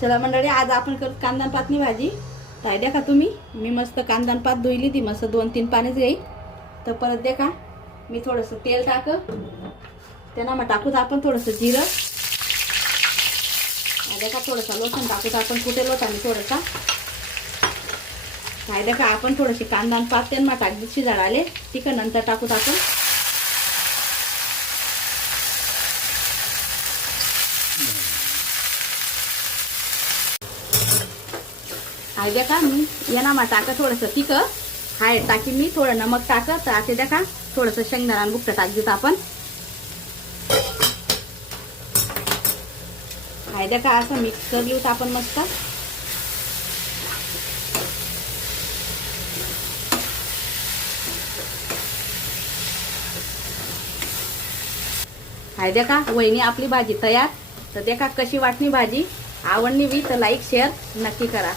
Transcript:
चला मंडळी, आज आपण करत कांदा आणि पातनी भाजी. तर देखा तुम्ही, मी मस्त कांदा आणि पात धुईली ती मस्त 2-3 पाण्याच येईल. तर परत देखा मी थोडंसं तेल त्यांना मग टाकूत आपण थोडंसं जिरं. देखा थोडंसं लसूण टाकूत आपण, कुठे लोटाने थोडंसा. काय देखा आपण थोडीशी कांदा आणि पात त्यांना टाकली शिजायला तिखट नंतर टाकूत आपण. हाय देखा मी यांना मा टाका थोडंसं तिखट हाय टाकी, मी थोडं नमक टाकत आता देखा थोडंसं शेंगदाणा आणि बुकटा टाक देत आपण. हाय देखा असं मिक्स कर घेऊत आपण मस्त. हाय देखा वहिनी आपली भाजी तयार. तर देखा कशी वाटणी भाजी, आवडली बी तर लाईक शेअर नक्की करा.